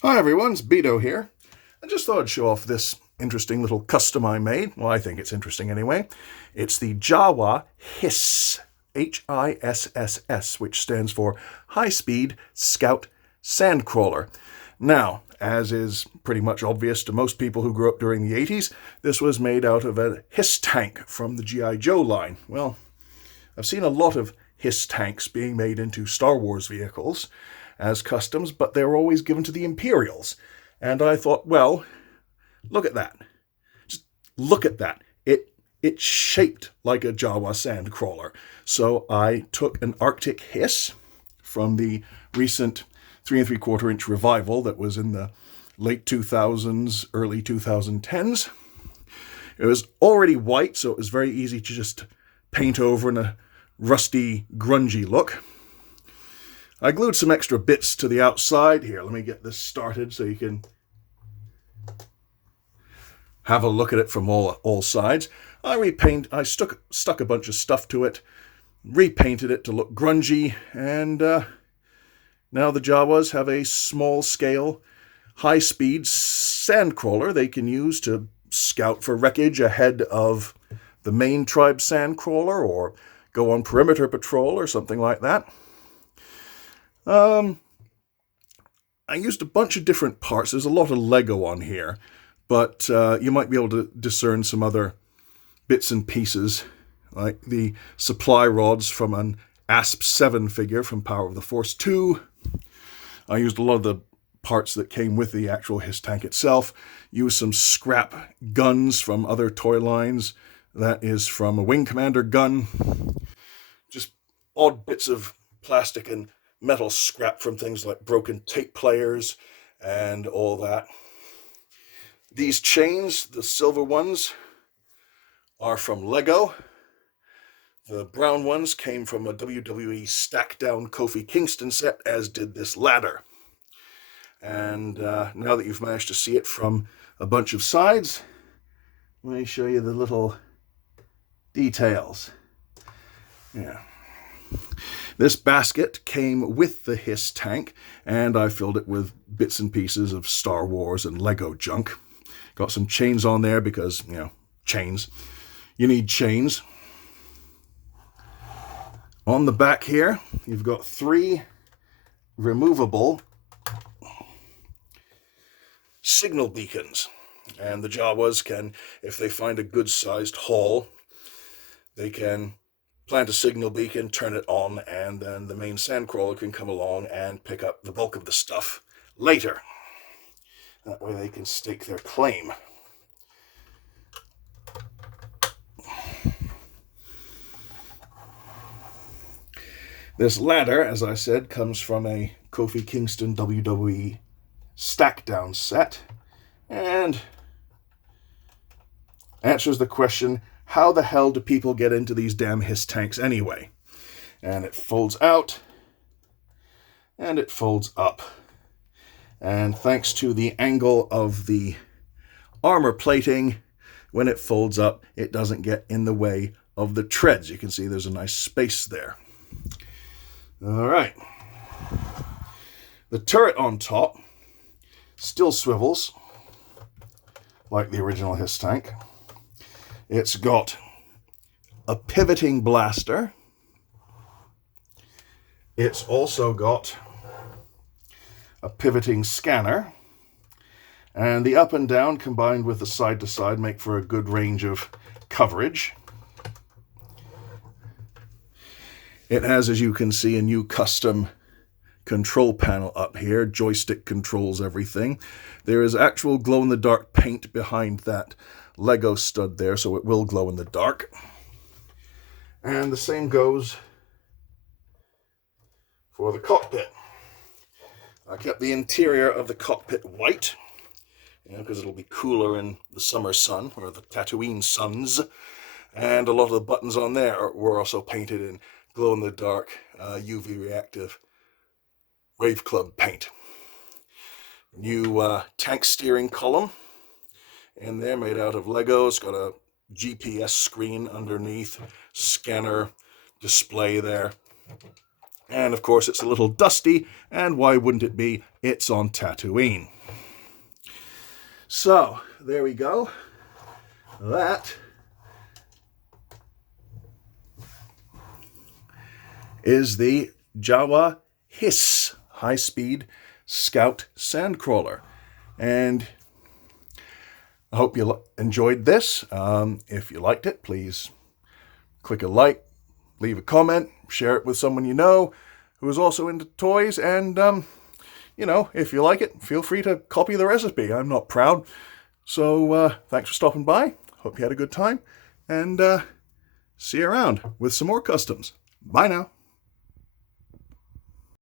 Hi everyone, it's Beedo here. I just thought I'd show off this interesting little custom I made. Well, I think it's interesting anyway. It's the Jawa HiSS, HiSSS, which stands for High Speed Scout Sandcrawler. Now, as is pretty much obvious to most people who grew up during the 80s, this was made out of a HiSS tank from the G.I. Joe line. Well, I've seen a lot of HiSS tanks being made into Star Wars vehicles as customs, but they were always given to the Imperials. And I thought, well, look at that. Just look at that. It's shaped like a Jawa sandcrawler. So I took an Arctic HiSS from the recent 3 3/4 inch revival that was in the late 2000s, early 2010s. It was already white, so it was very easy to just paint over in a rusty, grungy look. I glued some extra bits to the outside. Here, let me get this started so you can have a look at it from all sides. I stuck a bunch of stuff to it, repainted it to look grungy, and now the Jawas have a small-scale, high-speed sandcrawler they can use to scout for wreckage ahead of the main tribe sandcrawler or go on perimeter patrol or something like that. I used a bunch of different parts. There's a lot of Lego on here, but you might be able to discern some other bits and pieces, like the supply rods from an ASP-7 figure from Power of the Force 2. I used a lot of the parts that came with the actual HiSS tank itself. Used some scrap guns from other toy lines. That is from a Wing Commander gun. Just odd bits of plastic and metal scrap from things like broken tape players and all that. These chains, the silver ones, are from Lego. The brown ones came from a WWE Stack Down Kofi Kingston set, as did this ladder. And now that you've managed to see it from a bunch of sides, let me show you the little details. Yeah. This basket came with the HiSS tank, and I filled it with bits and pieces of Star Wars and Lego junk. Got some chains on there because, chains. You need chains. On the back here, you've got 3 removable signal beacons. And the Jawas can, if they find a good-sized haul, they can plant a signal beacon, turn it on, and then the main sandcrawler can come along and pick up the bulk of the stuff later. That way they can stake their claim. This ladder, as I said, comes from a Kofi Kingston WWE Stack Down set, and answers the question, how the hell do people get into these damn HiSS tanks anyway? And it folds out, and it folds up. And thanks to the angle of the armor plating, when it folds up, it doesn't get in the way of the treads. You can see there's a nice space there. All right. The turret on top still swivels, like the original HiSS tank. It's got a pivoting blaster. It's also got a pivoting scanner. And the up and down combined with the side to side make for a good range of coverage. It has, as you can see, a new custom control panel up here. Joystick controls everything. There is actual glow-in-the-dark paint behind that Lego stud there, so it will glow in the dark. And the same goes for the cockpit. I kept the interior of the cockpit white, because it'll be cooler in the summer sun, or the Tatooine suns. And a lot of the buttons on there were also painted in glow-in-the-dark UV reactive Rave Club paint. New tank steering column in there, made out of Lego. It's got a GPS screen underneath, scanner display there. And of course it's a little dusty, and why wouldn't it be? It's on Tatooine. So, there we go. That is the Jawa HiSS, high-speed Scout Sandcrawler. And I hope you enjoyed this. If you liked it, please click a like, leave a comment, share it with someone you know who is also into toys, and, you know, if you like it, feel free to copy the recipe. I'm not proud. So, thanks for stopping by. Hope you had a good time, and see you around with some more customs. Bye now.